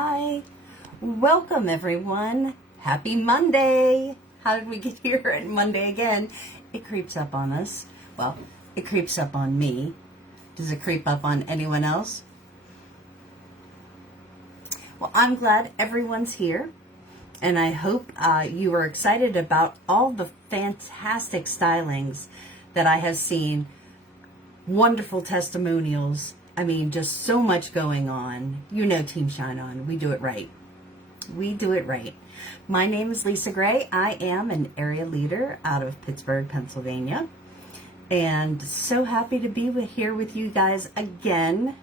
Hi, welcome everyone. Happy Monday. How did we get here on Monday again? It creeps up on us. Well, it creeps up on me. Does it creep up on anyone else? Well, I'm glad everyone's here, and I hope you are excited about all the fantastic stylings that I have seen. Wonderful testimonials. I mean, just so much going on. You know Team Shine On. We do it right. We do it right. My name is Lisa Gray. I am an area leader out of Pittsburgh, Pennsylvania. And so happy to be here with you guys again.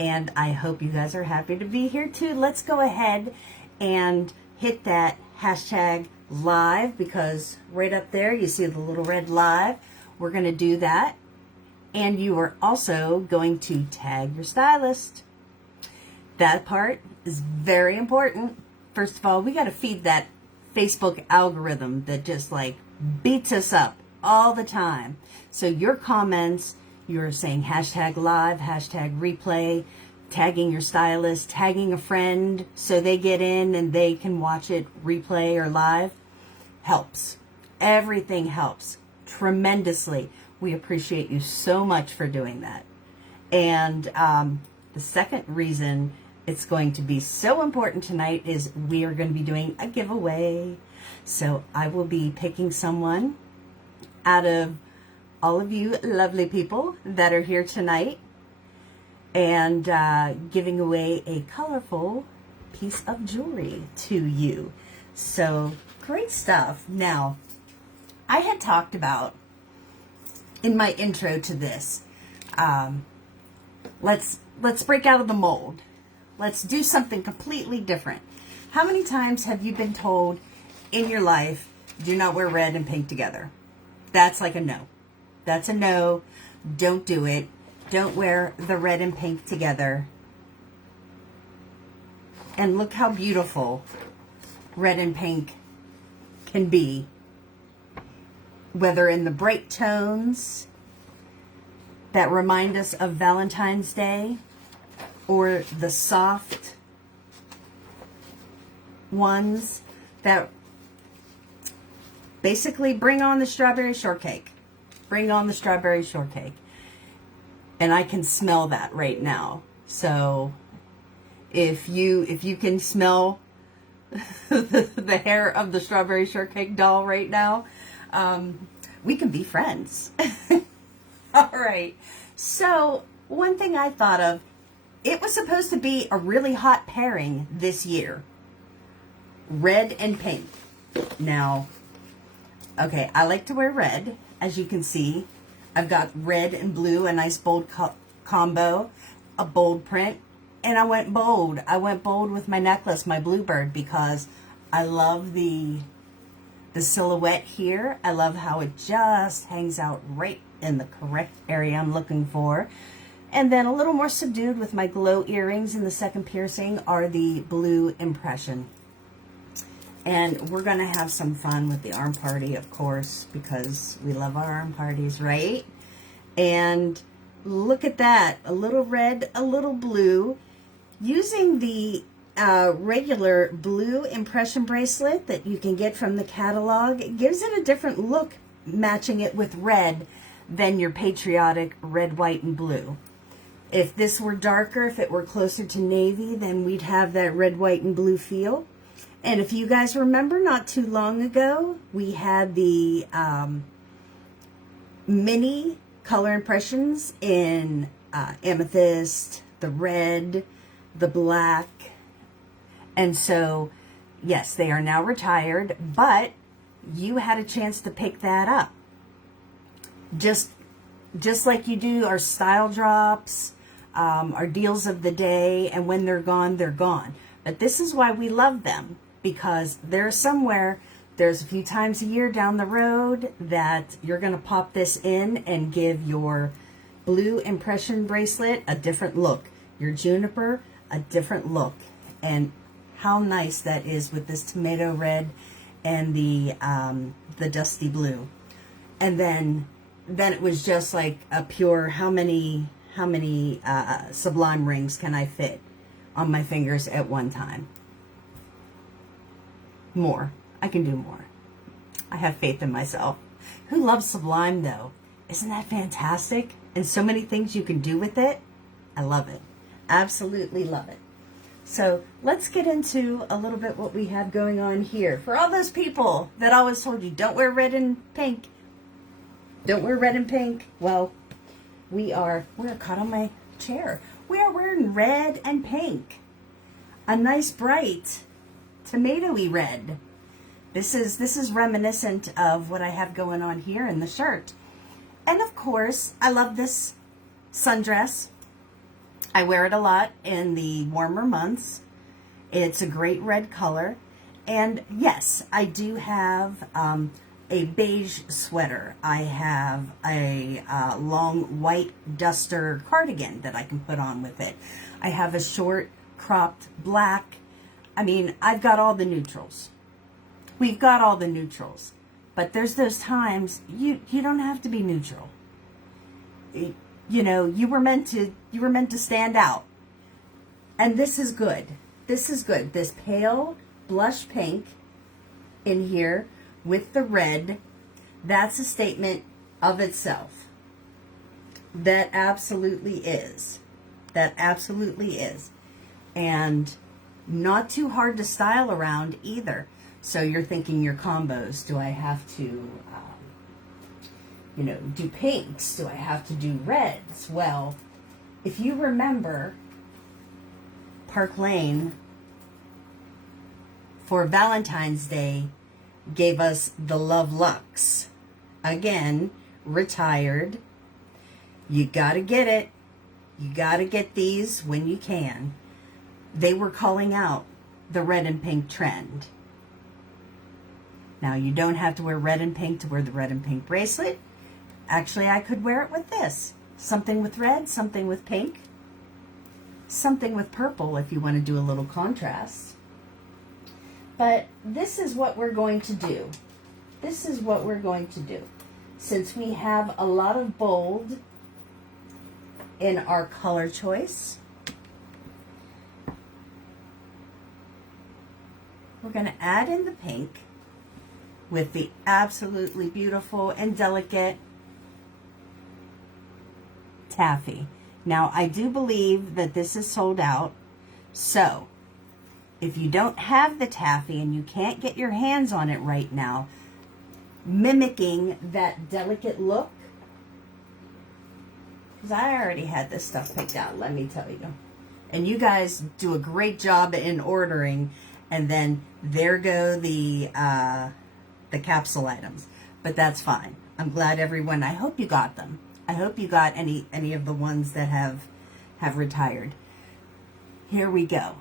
And I hope you guys are happy to be here too. Let's go ahead and hit that hashtag live, because right up there you see the little red live. We're going to do that. And you are also going to tag your stylist. That part is very important. First of all, we got to feed that Facebook algorithm that just like beats us up all the time. So your comments, you're saying hashtag live, hashtag replay, tagging your stylist, tagging a friend so they get in and they can watch it replay or live, helps. Everything helps tremendously. We appreciate you so much for doing that. And the second reason it's going to be so important tonight is we are going to be doing a giveaway. So I will be picking someone out of all of you lovely people that are here tonight and giving away a colorful piece of jewelry to you. So great stuff. Now, I had talked about in my intro to this, let's break out of the mold. Let's do something completely different. How many times have you been told in your life, do not wear red and pink together? That's like a no. That's a no. Don't do it. Don't wear the red and pink together. And look how beautiful red and pink can be. Whether in the bright tones that remind us of Valentine's Day, or the soft ones that basically bring on the strawberry shortcake. Bring on the strawberry shortcake. And I can smell that right now. So if you can smell the hair of the strawberry shortcake doll right now, we can be friends. All right. So one thing I thought of, it was supposed to be a really hot pairing this year. Red and pink. Now, okay, I like to wear red. As you can see, I've got red and blue, a nice bold combo, a bold print. And I went bold. I went bold with my necklace, my bluebird, because I love the silhouette here. I love how it just hangs out right in the correct area I'm looking for. And then a little more subdued with my glow earrings in the second piercing are the blue impression. And we're going to have some fun with the arm party, of course, because we love our arm parties, right? And look at that. A little red, a little blue. Using the regular blue impression bracelet that you can get from the catalog, it gives it a different look, matching it with red than your patriotic red, white, and blue. If this were darker, if it were closer to navy, then we'd have that red, white, and blue feel. And if you guys remember, not too long ago, we had the mini color impressions in amethyst, the red, the black. And so, yes, they are now retired, but you had a chance to pick that up. Just like you do our style drops, our deals of the day, and when they're gone, they're gone. But this is why we love them, because there's a few times a year down the road that you're going to pop this in and give your blue impression bracelet a different look. Your juniper, a different look. And how nice that is with this tomato red and the dusty blue. And then it was just like a pure, how many sublime rings can I fit on my fingers at one time. More. I can do more. I have faith in myself. Who loves Sublime though? Isn't that fantastic? And so many things you can do with it. I love it. Absolutely love it. So let's get into a little bit what we have going on here. For all those people that always told you, don't wear red and pink. Don't wear red and pink. Well, we're caught on my chair. We are wearing red and pink. A nice bright tomatoey red. This is reminiscent of what I have going on here in the shirt. And of course, I love this sundress. I wear it a lot in the warmer months. It's a great red color. And yes, I do have a beige sweater. I have a long white duster cardigan that I can put on with it. I have a short cropped black. I mean, I've got all the neutrals. We've got all the neutrals. But there's those times you don't have to be neutral. You know, you were meant to stand out. And this is good. This is good. This pale blush pink in here with the red, that's a statement of itself. That absolutely is. That absolutely is. And not too hard to style around either. So you're thinking your combos. Do I have to, do pinks? Do I have to do reds? Well, if you remember, Park Lane for Valentine's Day gave us the Love Luxe. Again, retired. You gotta get it. You gotta get these when you can. They were calling out the red and pink trend. Now, you don't have to wear red and pink to wear the red and pink bracelet. Actually, I could wear it with this. Something with red, something with pink, something with purple if you want to do a little contrast. But this is what we're going to do. This is what we're going to do. Since we have a lot of bold in our color choice, we're going to add in the pink with the absolutely beautiful and delicate taffy. Now, I do believe that this is sold out. So, if you don't have the taffy and you can't get your hands on it right now, mimicking that delicate look, because I already had this stuff picked out, let me tell you. And you guys do a great job in ordering, and then there go the capsule items. But that's fine. I'm glad everyone, I hope you got them. I hope you got any of the ones that have retired. Here we go.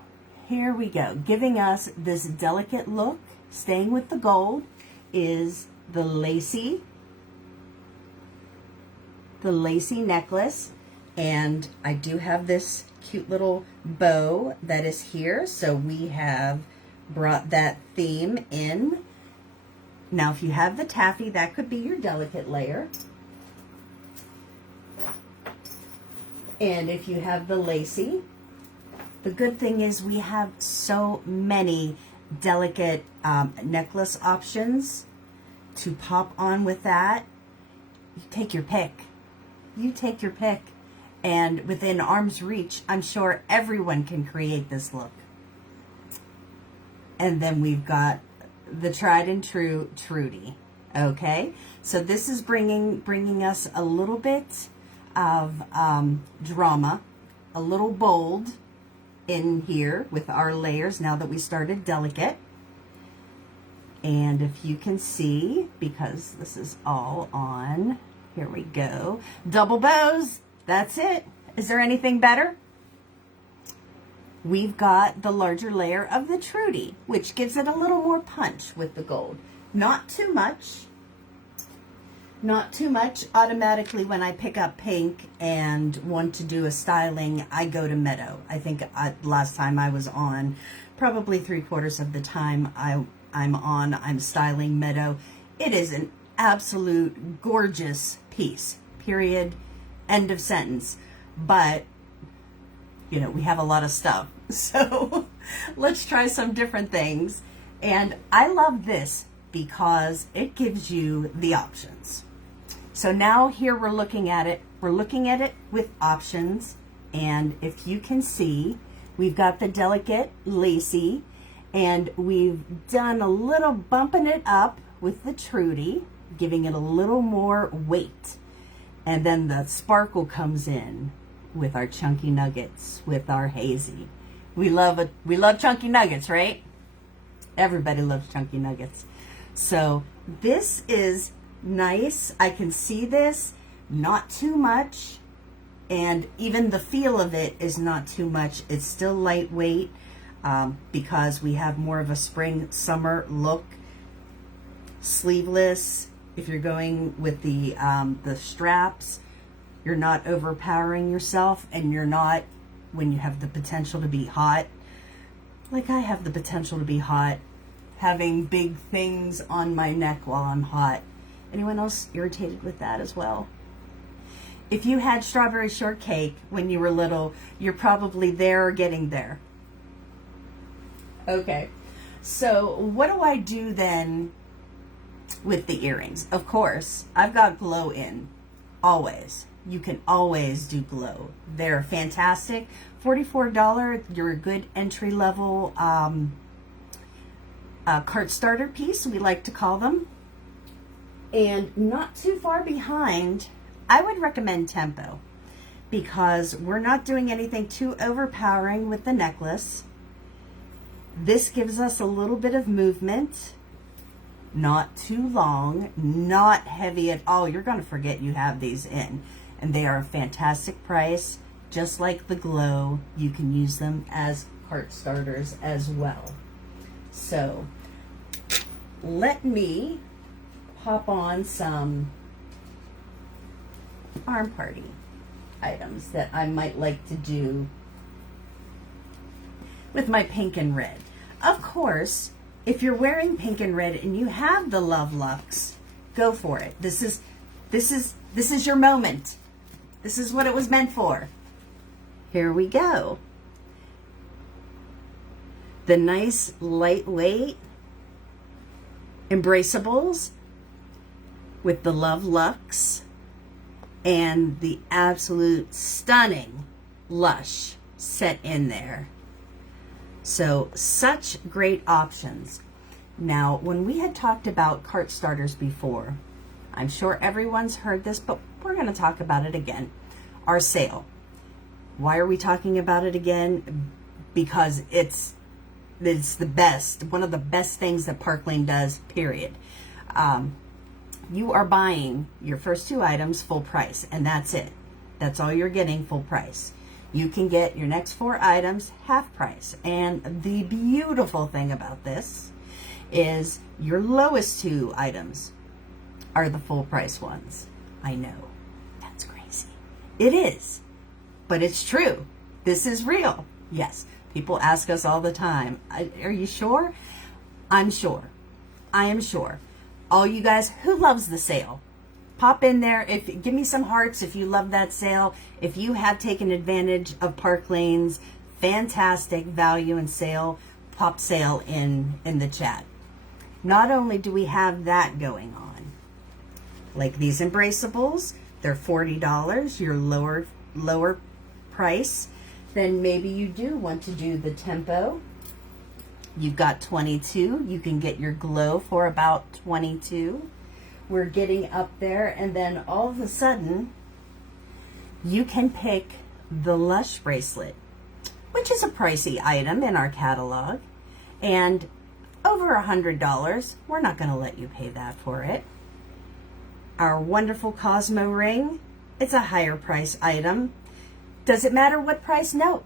Here we go. Giving us this delicate look, staying with the gold, is the lacy necklace. And I do have this cute little bow that is here. So we have brought that theme in. Now, if you have the taffy, that could be your delicate layer. And if you have the lacy, the good thing is we have so many delicate necklace options to pop on with that. You take your pick. You take your pick. And within arm's reach, I'm sure everyone can create this look. And then we've got the tried and true Trudy. Okay, so this is bringing us a little bit of drama, a little bold in here with our layers now that we started delicate. And if you can see, because this is all on, here we go, double bows. That's it. Is there anything better? We've got the larger layer of the Trudy, which gives it a little more punch with the gold. Not too much. Not too much. Automatically, when I pick up pink and want to do a styling, I go to Meadow. I think last time I was on, probably 3/4 of the time I'm styling Meadow. It is an absolute gorgeous piece. Period. End of sentence. But you know, we have a lot of stuff. So let's try some different things. And I love this because it gives you the options. So now here we're looking at it. We're looking at it with options. And if you can see, we've got the delicate lacy, and we've done a little bumping it up with the Trudy, giving it a little more weight. And then the sparkle comes in with our chunky nuggets, with our hazy. We love chunky nuggets, right? Everybody loves chunky nuggets. So this is nice. I can see this, not too much. And even the feel of it is not too much. It's still lightweight because we have more of a spring summer look. Sleeveless. If you're going with the straps, you're not overpowering yourself, and you're not, when you have the potential to be hot. Like I have the potential to be hot, having big things on my neck while I'm hot. Anyone else irritated with that as well? If you had strawberry shortcake when you were little, you're probably there or getting there. Okay, so what do I do then with the earrings? Of course, I've got glow in, always. You can always do glow. They're fantastic. $44, you're a good entry level cart starter piece, we like to call them. And not too far behind, I would recommend Tempo, because we're not doing anything too overpowering with the necklace. This gives us a little bit of movement, not too long, not heavy at all. You're going to forget you have these in, and they are a fantastic price. Just like the glow, you can use them as cart starters as well. So let me pop on some arm party items that I might like to do with my pink and red. Of course, if you're wearing pink and red and you have the Love Lux, go for it. This is your moment. This is what it was meant for. Here we go. The nice lightweight embraceables with the Love Lux and the absolute stunning Lush set in there. So such great options. Now, when we had talked about cart starters before, I'm sure everyone's heard this, but we're going to talk about it again. Our sale. Why are we talking about it again? Because it's the best, one of the best things that Park Lane does, period. You are buying your first two items full price, and that's it. That's all you're getting, full price. You can get your next four items half price. And the beautiful thing about this is your lowest two items are the full price ones. I know, that's crazy. It is, but it's true. This is real. Yes, people ask us all the time, are you sure? I'm sure. I am sure. All you guys who loves the sale, pop in there. Give me some hearts if you love that sale. If you have taken advantage of Park Lane's fantastic value and sale, pop sale in the chat. Not only do we have that going on, like these embraceables, they're $40, your lower price. Then maybe you do want to do the Tempo. You've got 22. You can get your glow for about 22. We're getting up there, and then all of a sudden you can pick the Lush bracelet, which is a pricey item in our catalog, and over $100. We're not going to let you pay that for it. Our wonderful Cosmo ring, it's a higher price item. Does it matter what price? No,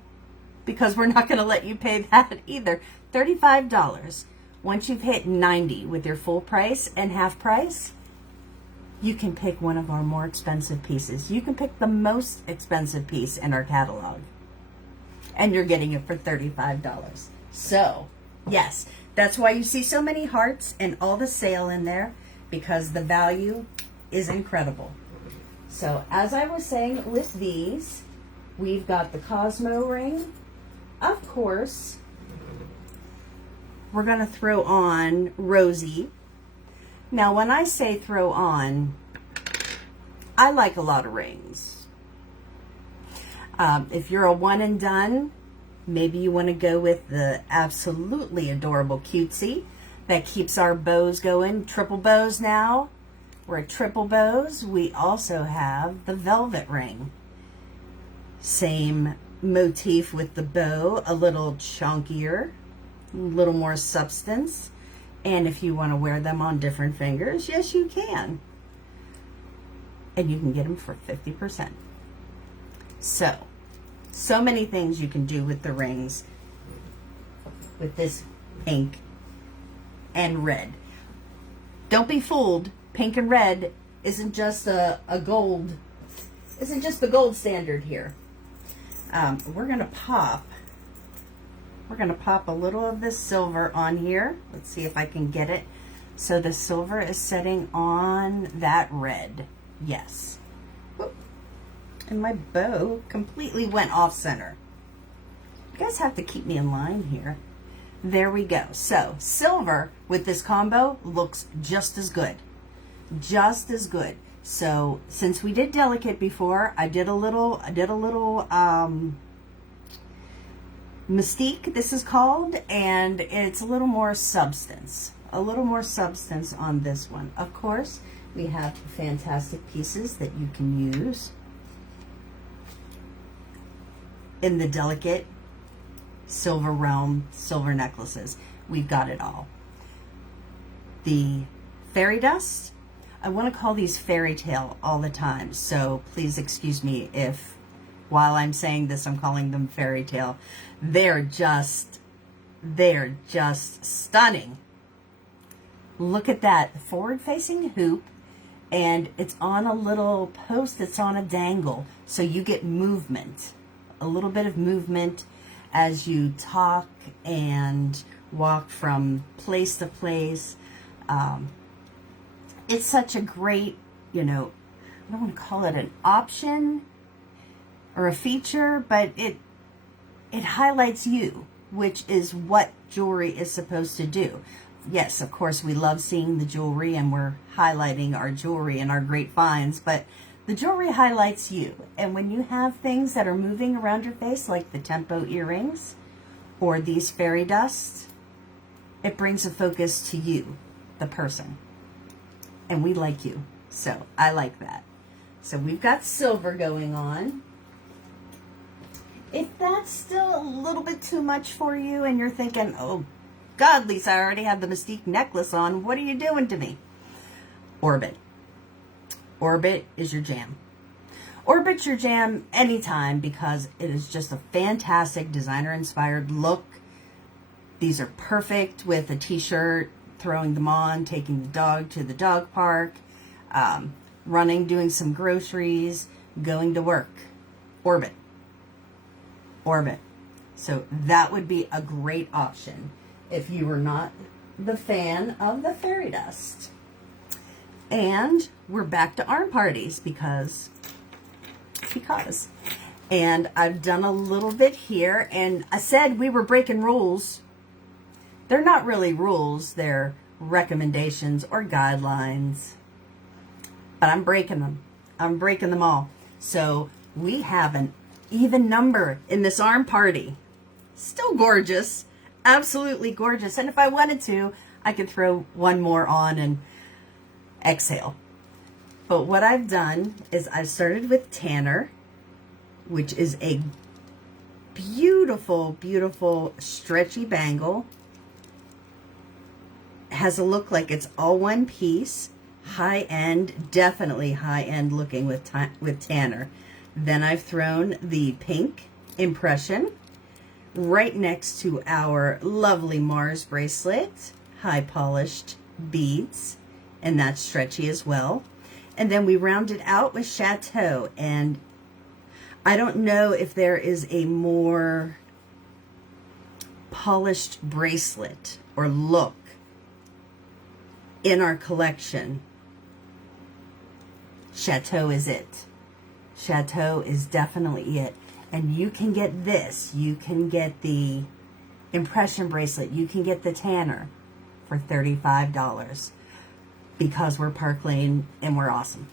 because we're not going to let you pay that either. $35. Once you've hit 90 with your full price and half price, you can pick one of our more expensive pieces. You can pick the most expensive piece in our catalog, and you're getting it for $35. So, yes, that's why you see so many hearts and all the sale in there, because the value is incredible. So, as I was saying with these, We've got the Cosmo ring. Of course, we're going to throw on Rosie. Now, when I say throw on, I like a lot of rings. If you're a one and done, maybe you want to go with the absolutely adorable Cutesy that keeps our bows going. Triple bows now. We're at triple bows. We also have the velvet ring. Same motif with the bow, a little chunkier, a little more substance. And if you want to wear them on different fingers, yes, you can. And you can get them for 50%. So many things you can do with the rings with this pink and red. Don't be fooled. Pink and red isn't just a gold, isn't just the gold standard here. We're gonna pop a little of this silver on here. Let's see if I can get it. So the silver is setting on that red. Yes. Whoop. And my bow completely went off center. You guys have to keep me in line here. There we go. So silver with this combo looks just as good. Just as good. So since we did delicate before, I did a little Mystique, this is called, and it's a little more substance. A little more substance on this one. Of course, we have fantastic pieces that you can use in the delicate silver realm, silver necklaces. We've got it all. The fairy dust, I want to call these fairy tale all the time, so please excuse me if while I'm saying this I'm calling them fairy tale. They're just stunning. Look at that forward facing hoop, and it's on a little post, it's on a dangle, so you get movement, a little bit of movement as you talk and walk from place to place. It's such a great, I don't want to call it an option or a feature, but it highlights you, which is what jewelry is supposed to do. Yes, of course, we love seeing the jewelry and we're highlighting our jewelry and our great finds, but the jewelry highlights you. And when you have things that are moving around your face, like the tempo earrings or these fairy dusts, it brings a focus to you, the person. And we like you. So I like that. So we've got silver going on. If that's still a little bit too much for you and you're thinking, oh God, Lisa, I already have the Mystique necklace on. What are you doing to me? Orbit. Orbit is your jam. Orbit's your jam anytime because it is just a fantastic designer-inspired look. These are perfect with a t-shirt, throwing them on, taking the dog to the dog park, running, doing some groceries, going to work. Orbit. Orbit. So that would be a great option if you were not the fan of the fairy dust. And we're back to arm parties because. And I've done a little bit here, and I said we were breaking rules. They're not really rules, they're recommendations or guidelines. But I'm breaking them. I'm breaking them all. So we have an even number in this arm party. Still gorgeous. Absolutely gorgeous. And if I wanted to, I could throw one more on and exhale. But what I've done is I've started with Tanner, which is a beautiful, beautiful stretchy bangle. Has a look like it's all one piece. High end, definitely high end looking with Tanner. Then I've thrown the pink impression right next to our lovely Mars bracelet, high polished beads, and that's stretchy as well. And then we round it out with Chateau, and I don't know if there is a more polished bracelet or look in our collection. Chateau is it. Chateau is definitely it. And you can get this. You can get the impression bracelet. You can get the tanner for $35 because we're Park Lane and we're awesome.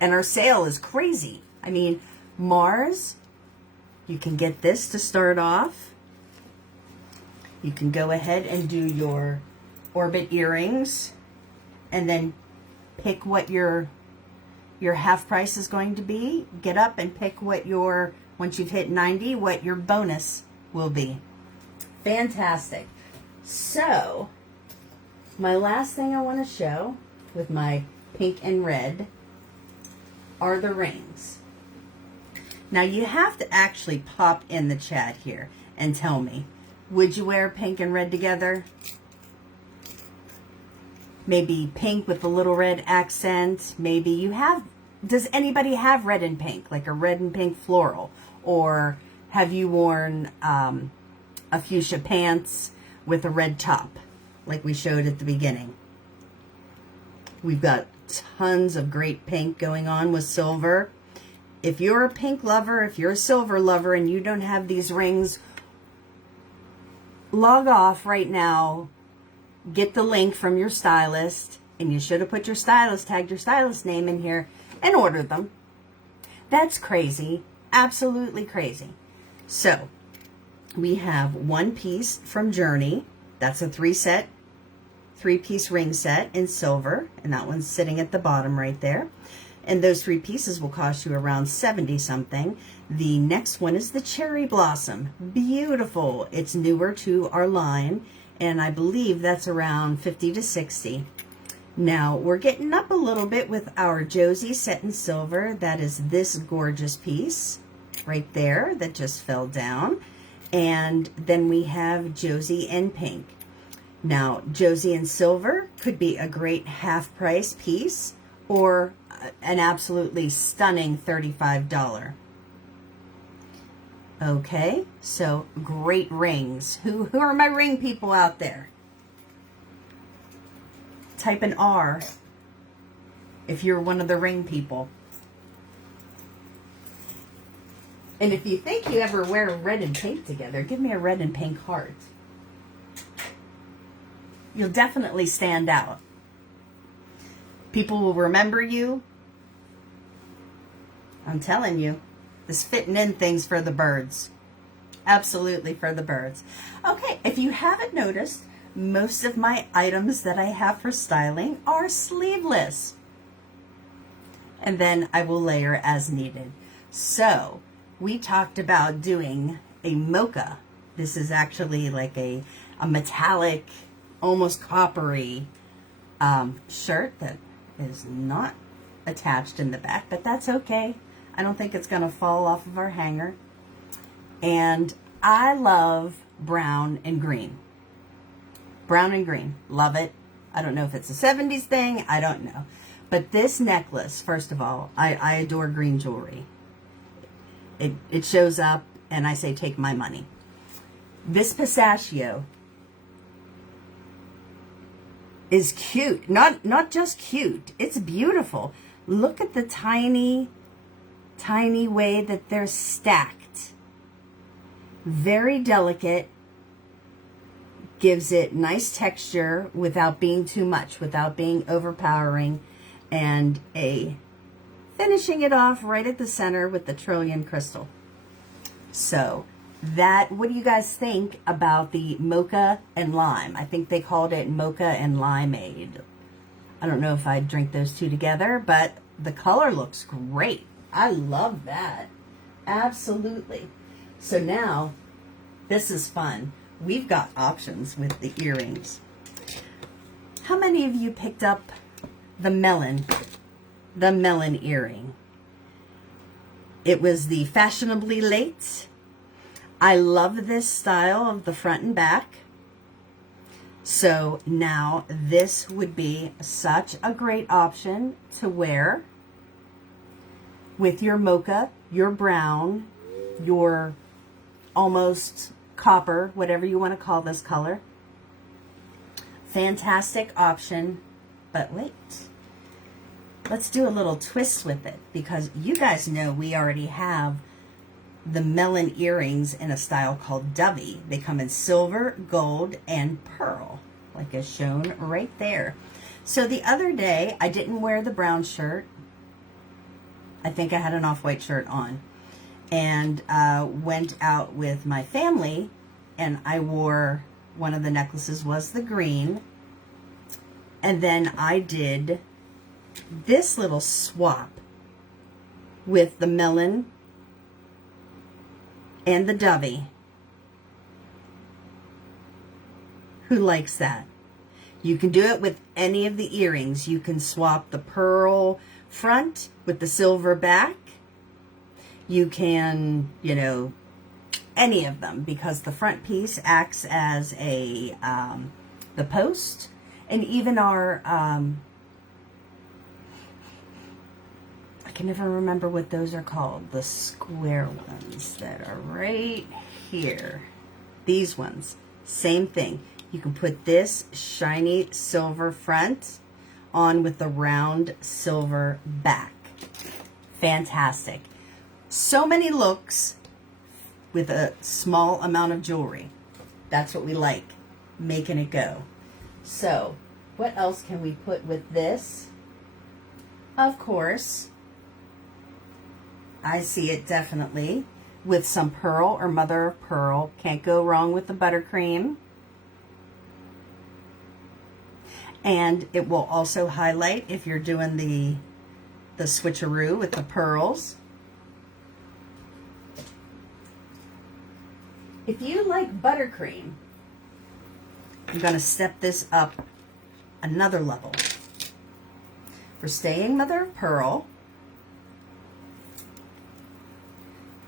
And our sale is crazy. I mean, Mars, you can get this to start off. You can go ahead and do your orbit earrings and then pick what your half price is going to be. Get up and pick what your, once you've hit 90, what your bonus will be. Fantastic. So, my last thing I want to show with my pink and red are the rings. Now, you have to actually pop in the chat here and tell me, would you wear pink and red together? Maybe pink with a little red accent. Maybe you have, does anybody have red and pink? Like a red and pink floral? Or have you worn a fuchsia pants with a red top? Like we showed at the beginning. We've got tons of great pink going on with silver. If you're a pink lover, if you're a silver lover and you don't have these rings, log off right now, get the link from your stylist, and you should have put your stylist, tagged your stylist name in here, and order them. That's crazy. Absolutely crazy. So, we have one piece from Journey. That's a three-piece ring set in silver, and that one's sitting at the bottom right there. And those 3 pieces will cost you around 70 something. The next one is the Cherry Blossom. Beautiful. It's newer to our line, and I believe that's around 50 to 60. Now, we're getting up a little bit with our Josie set in silver. That is this gorgeous piece right there that just fell down. And then we have Josie in pink. Now, Josie in silver could be a great half-price piece or an absolutely stunning $35. Okay, so great rings. Who are my ring people out there? Type an R if you're one of the ring people. And if you think you ever wear red and pink together, give me a red and pink heart. You'll definitely stand out. People will remember you. I'm telling you, this fitting in thing's for the birds. Absolutely for the birds. Okay, if you haven't noticed, most of my items that I have for styling are sleeveless. And then I will layer as needed. So, we talked about doing a mocha. This is actually like a metallic, almost coppery shirt that is not attached in the back, but that's okay. I don't think it's going to fall off of our hanger. And I love brown and green. Brown and green. Love it. I don't know if it's a 70s thing. I don't know. But this necklace, first of all, I adore green jewelry. It shows up and I say, take my money. This pistachio is cute. Not just cute. It's beautiful. Look at the tiny way that they're stacked. Very delicate. Gives it nice texture without being too much, without being overpowering. And finishing it off right at the center with the trillion crystal. So what do you guys think about the mocha and lime? I think they called it Mocha and Limeade. I don't know if I'd drink those two together, but the color looks great. I love that. Absolutely. So now, this is fun. We've got options with the earrings. How many of you picked up the melon earring? It was the fashionably late. I love this style of the front and back. So now this would be such a great option to wear with your mocha, your brown, your almost copper, whatever you want to call this color. Fantastic option. But wait, let's do a little twist with it, because you guys know we already have the melon earrings in a style called Dovey. They come in silver, gold, and pearl, like is shown right there. So the other day, I didn't wear the brown shirt. I think I had an off-white shirt on. And went out with my family, and I wore, one of the necklaces was the green. And then I did this little swap with the melon and the Dovey. Who likes that? You can do it with any of the earrings. You can swap the pearl front with the silver back. You can, you know, any of them, because the front piece acts as a, the post. And even our, I can never remember what those are called. The square ones that are right here. These ones, same thing. You can put this shiny silver front on with the round silver back. Fantastic. So many looks with a small amount of jewelry. That's what we like, making it go. So, what else can we put with this? Of course, I see it definitely with some pearl or mother of pearl. Can't go wrong with the buttercream. And it will also highlight if you're doing the switcheroo with the pearls. If you like buttercream, I'm going to step this up another level. We're staying mother of pearl,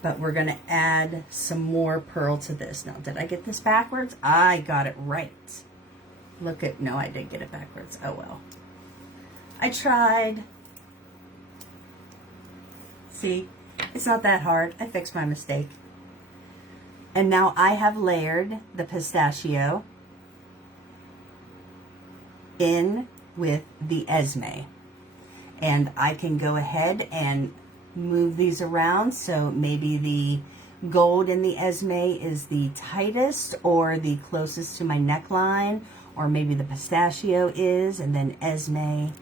but we're going to add some more pearl to this. Now, did I get this backwards? I got it right. Look at, no, I did get it backwards. Oh, well. I tried. See, it's not that hard. I fixed my mistake. And now I have layered the pistachio in with the Esme. And I can go ahead and move these around. So maybe the gold in the Esme is the tightest or the closest to my neckline. Or maybe the pistachio is, and then Esme,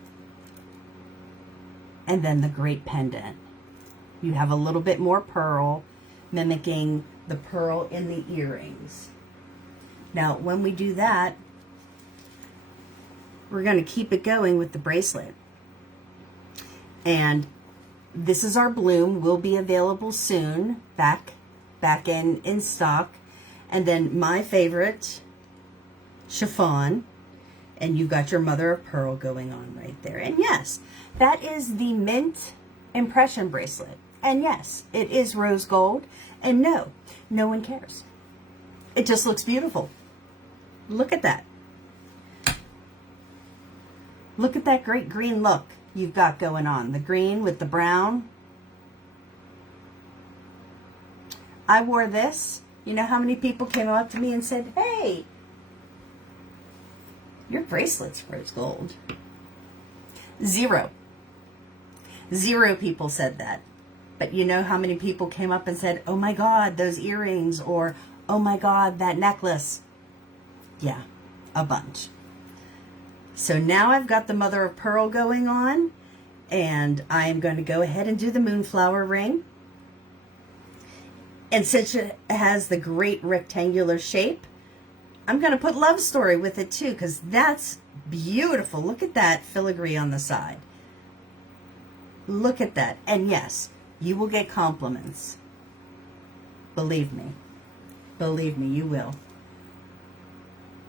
and then the great pendant. You have a little bit more pearl, mimicking the pearl in the earrings. Now, when we do that, we're going to keep it going with the bracelet. And this is our bloom, will be available soon, back in stock. And then my favorite, chiffon, and you've got your mother of pearl going on right there. And yes, that is the mint impression bracelet. And yes, it is rose gold. And no one cares. It just looks beautiful. Look at that. Look at that great green look you've got going on. The green with the brown. I wore this. You know how many people came up to me and said, hey, your bracelet's rose gold. Zero people said that. But you know how many people came up and said, oh my God, those earrings, or oh my God, that necklace. Yeah, a bunch. So now I've got the mother of pearl going on, and I am going to go ahead and do the moonflower ring. And since it has the great rectangular shape, I'm going to put Love Story with it too, because that's beautiful. Look at that filigree on the side. Look at that. And yes, you will get compliments. Believe me. Believe me, you will.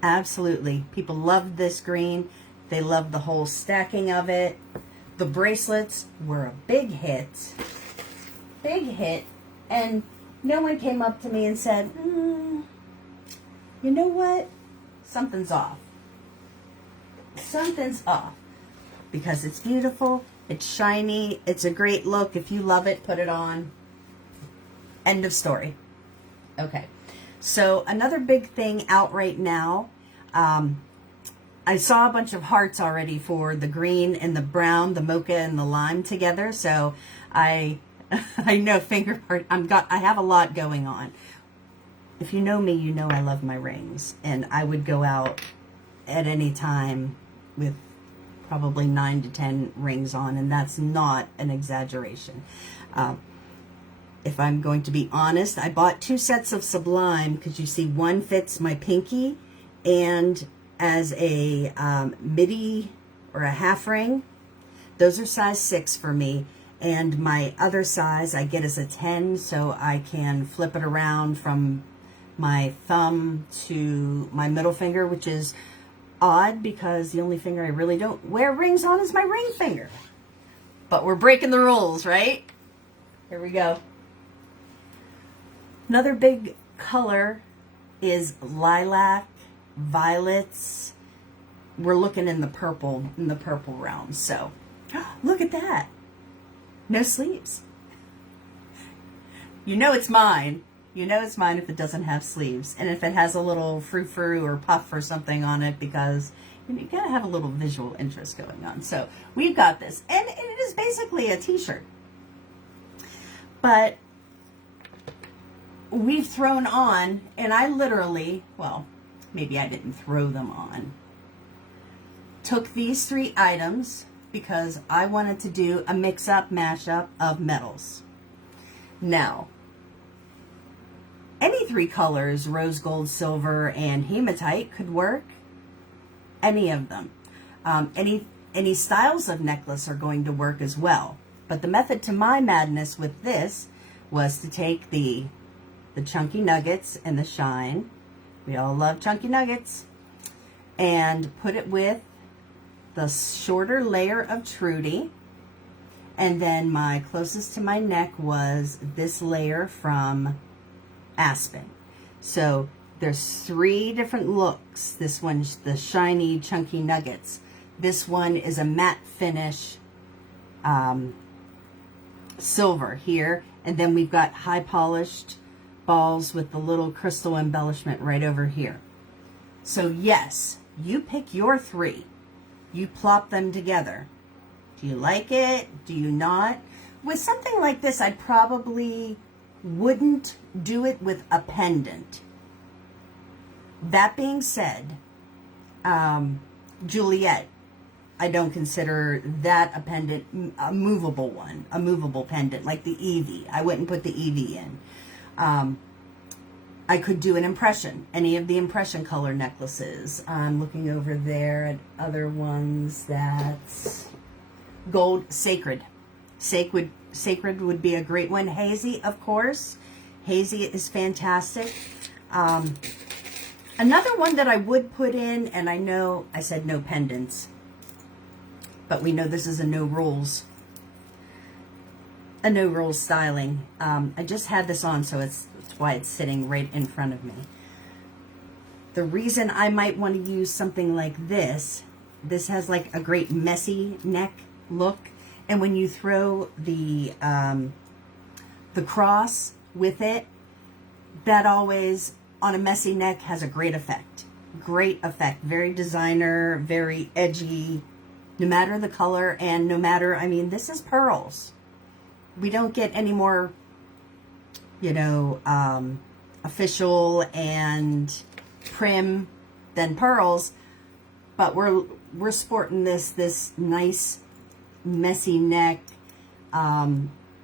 Absolutely. People love this green. They love the whole stacking of it. The bracelets were a big hit. Big hit. And no one came up to me and said, you know what? Something's off. Something's off. Because it's beautiful. It's shiny. It's a great look. If you love it, put it on. End of story. Okay. So another big thing out right now. I saw a bunch of hearts already for the green and the brown, the mocha and the lime together. So I I know finger part. I have a lot going on. If you know me, you know I love my rings, and I would go out at any time with probably 9 to 10 rings on, and that's not an exaggeration. If I'm going to be honest, I bought 2 sets of Sublime because you see one fits my pinky, and as a midi or a half ring, those are size 6 for me. And my other size I get as a 10, so I can flip it around from my thumb to my middle finger, which is odd because the only finger I really don't wear rings on is my ring finger. But we're breaking the rules, right? Here we go. Another big color is lilac, violets. We're looking in the purple realm. So, look at that. No sleeves. You know it's mine. You know it's mine if it doesn't have sleeves. And if it has a little frou-frou or puff or something on it, because you gotta have a little visual interest going on. So we've got this. And it is basically a t-shirt. But we've thrown on, and I literally, well, maybe I didn't throw them on, took these 3 items because I wanted to do a mix-up, mash-up of metals. Now, any 3 colors, rose gold, silver, and hematite could work. Any of them. Any styles of necklace are going to work as well. But the method to my madness with this was to take the chunky nuggets and the shine. We all love chunky nuggets. And put it with the shorter layer of Trudy. And then my closest to my neck was this layer from Aspen. So there's 3 different looks. This one's the shiny chunky nuggets. This one is a matte finish silver here. And then we've got high polished balls with the little crystal embellishment right over here. So yes, you pick your 3. You plop them together. Do you like it? Do you not? With something like this, I probably wouldn't do it with a pendant. That being said, Juliet, I don't consider that a pendant, a movable one, a movable pendant, like the Evie. I wouldn't put the Evie in. I could do an impression, any of the impression color necklaces. I'm looking over there at other ones that's gold, sacred. Sacred would be a great one. Hazy, of course. Hazy is fantastic. Another one that I would put in, and I know I said no pendants, but we know this is a no rules styling. I just had this on, so it's why it's sitting right in front of me. The reason I might want to use something like this has like a great messy neck look, and when you throw the cross with it, that always on a messy neck has a great effect. Great effect. Very designer, very edgy, no matter the color, and no matter, I mean, this is pearls. We don't get any more, official and prim than pearls, but we're sporting this nice messy neck,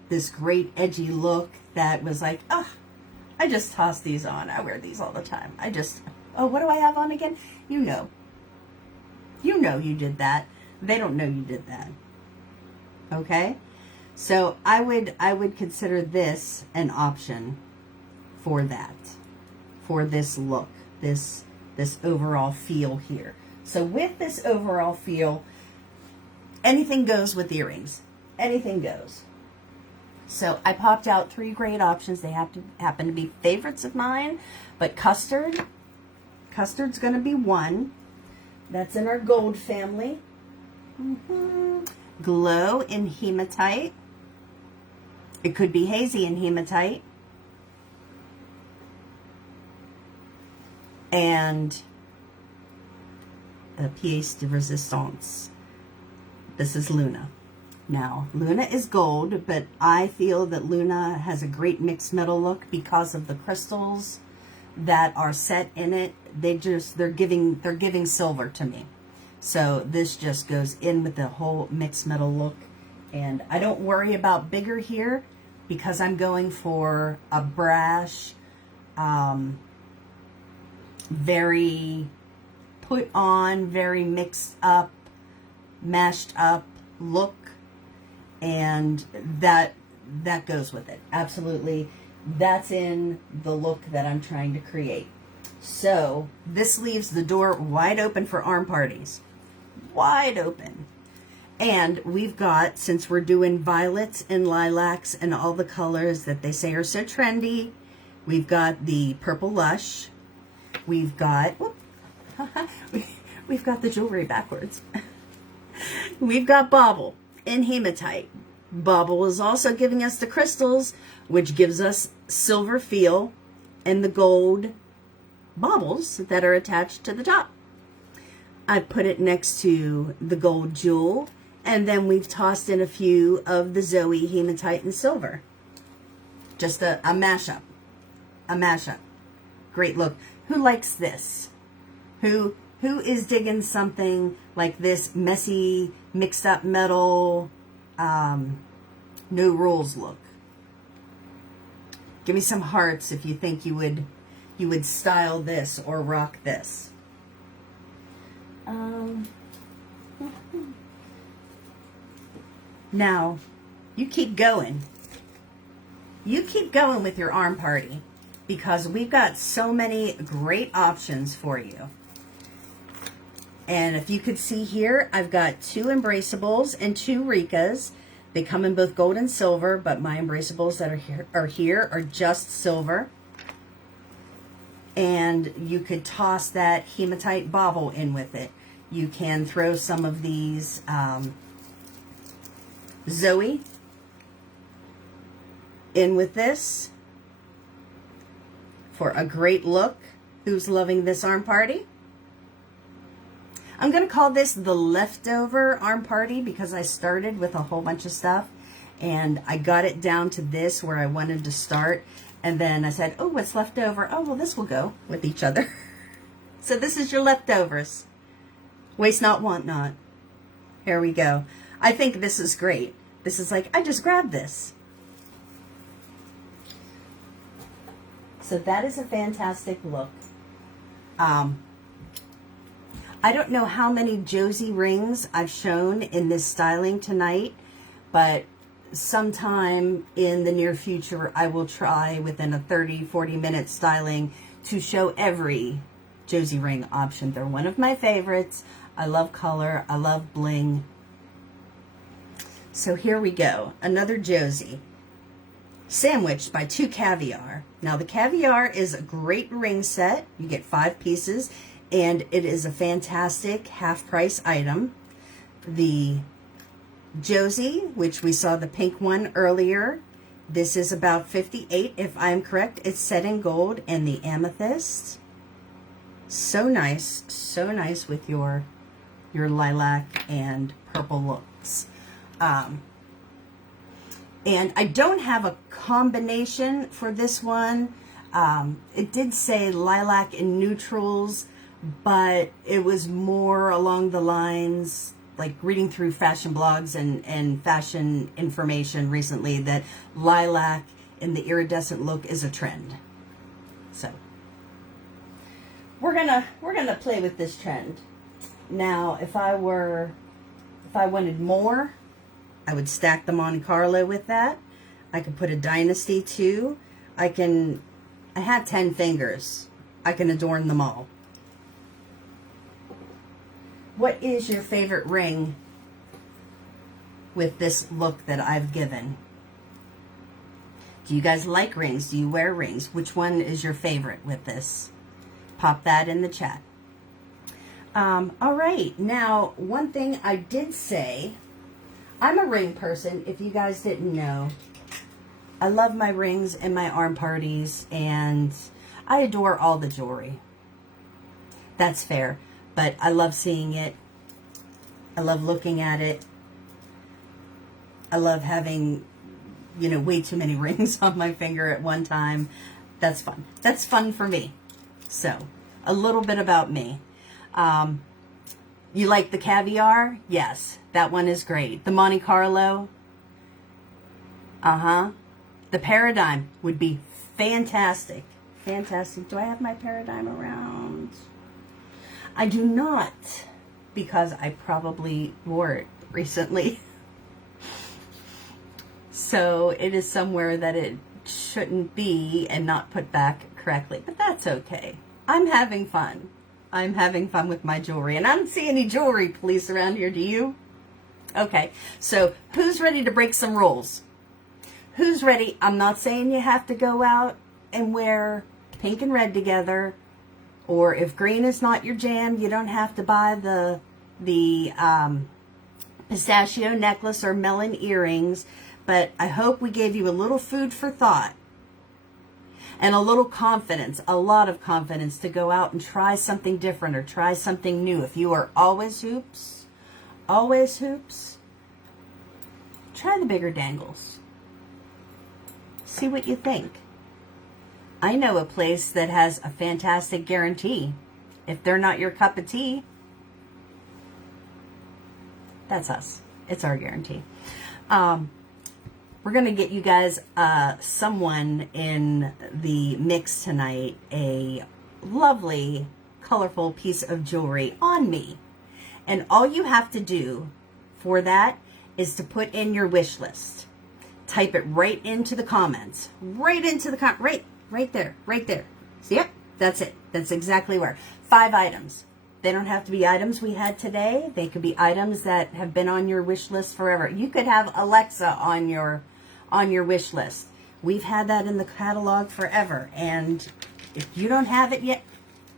this great edgy look that was like, I just toss these on. I wear these all the time. What do I have on again? You know you did that. They don't know you did that. Okay? So I would consider this an option for that, for this look, this overall feel here. So with this overall feel, anything goes with earrings. Anything goes. So I popped out 3 great options. They happen to be favorites of mine, but custard's going to be one. That's in our gold family. Glow in hematite. It could be hazy in hematite. And the pièce de résistance. This is Luna. Now, Luna is gold, but I feel that Luna has a great mixed metal look because of the crystals that are set in it. They're giving silver to me. So this just goes in with the whole mixed metal look. And I don't worry about bigger here because I'm going for a brash, very put on, very mixed up, mashed up look. And that goes with it. Absolutely. That's in the look that I'm trying to create. So this leaves the door wide open for arm parties. Wide open. And we've got, since we're doing violets and lilacs and all the colors that they say are so trendy, we've got the Purple Lush. We've got, we've got the jewelry backwards. We've got Bauble in hematite. Bauble is also giving us the crystals, which gives us silver feel, and the gold baubles that are attached to the top. I put it next to the gold jewel, and then we've tossed in a few of the Zoe hematite and silver. Just a mashup. A mashup. Great look. Who likes this? Who is digging something like this messy, mixed up metal, no rules look? Give me some hearts if you think you would style this or rock this. Now, you keep going. You keep going with your arm party because we've got so many great options for you. And if you could see here, I've got 2 Embraceables and 2 Ricas. They come in both gold and silver, but my Embraceables that are here are just silver. And you could toss that hematite bauble in with it. You can throw some of these Zoe in with this for a great look. Who's loving this arm party? I'm going to call this the leftover arm party because I started with a whole bunch of stuff and I got it down to this where I wanted to start. And then I said, oh, what's left over? Oh, well, this will go with each other. So this is your leftovers. Waste not, want not. Here we go. I think this is great. This is like, I just grabbed this. So that is a fantastic look. I don't know how many Josie rings I've shown in this styling tonight, but sometime in the near future, I will try within a 30-40 minute styling to show every Josie ring option. They're one of my favorites. I love color. I love bling. So here we go. Another Josie. Sandwiched by 2 caviar. Now the caviar is a great ring set. You get 5 pieces. And it is a fantastic half-price item. The Josie, which we saw the pink one earlier, this is about $58 if I'm correct. It's set in gold and the amethyst. So nice with your lilac and purple looks. And I don't have a combination for this one. It did say lilac and neutrals, but it was more along the lines, like reading through fashion blogs and fashion information recently, that lilac in the iridescent look is a trend. So we're gonna play with this trend. Now, if I wanted more, I would stack the Monte Carlo with that. I could put a Dynasty too. I have 10 fingers. I can adorn them all. What is your favorite ring with this look that I've given? Do you guys like rings? Do you wear rings? Which one is your favorite with this? Pop that in the chat. All right. Now, one thing I did say, I'm a ring person, if you guys didn't know. I love my rings and my arm parties, and I adore all the jewelry. That's fair. But I love seeing it. I love looking at it. I love having, you know, way too many rings on my finger at one time. That's fun. That's fun for me. So, a little bit about me. You like the caviar? Yes, that one is great. The Monte Carlo? The Paradigm would be fantastic. Fantastic. Do I have my Paradigm around? I do not, because I probably wore it recently. So it is somewhere that it shouldn't be and not put back correctly, but that's okay. I'm having fun. I'm having fun with my jewelry, and I don't see any jewelry police around here, do you? Okay, so who's ready to break some rules? Who's ready? I'm not saying you have to go out and wear pink and red together, or if green is not your jam, you don't have to buy the pistachio necklace or melon earrings. But I hope we gave you a little food for thought and a little confidence, a lot of confidence to go out and try something different or try something new. If you are always hoops, try the bigger dangles. See what you think. I know a place that has a fantastic guarantee. If they're not your cup of tea, that's us. It's our guarantee. We're going to get you guys someone in the mix tonight, a lovely, colorful piece of jewelry on me. And all you have to do for that is to put in your wish list. Type it right into the comments. Right into the right there. See, yep, that's it. That's exactly where. 5 items. They don't have to be items we had today. They could be items that have been on your wish list forever. You could have Alexa on your wish list. We've had that in the catalog forever. And if you don't have it yet,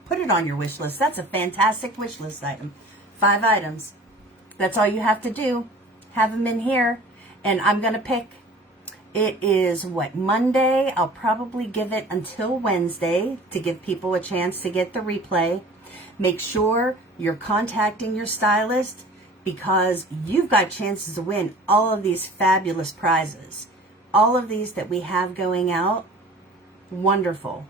put it on your wish list. That's a fantastic wish list item. 5 items. That's all you have to do. Have them in here. And I'm going to pick. It is, Monday? I'll probably give it until Wednesday to give people a chance to get the replay. Make sure you're contacting your stylist because you've got chances to win all of these fabulous prizes. All of these that we have going out, wonderful.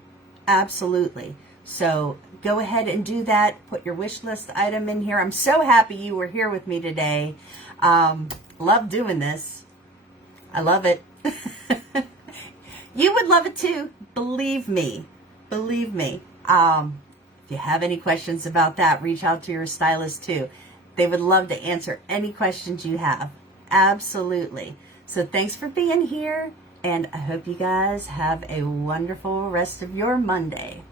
Absolutely. So go ahead and do that. Put your wish list item in here. I'm so happy you were here with me today. Love doing this. I love it. You would love it too. Believe me. Believe me. If you have any questions about that, reach out to your stylist too. They would love to answer any questions you have. Absolutely. So thanks for being here, and I hope you guys have a wonderful rest of your Monday.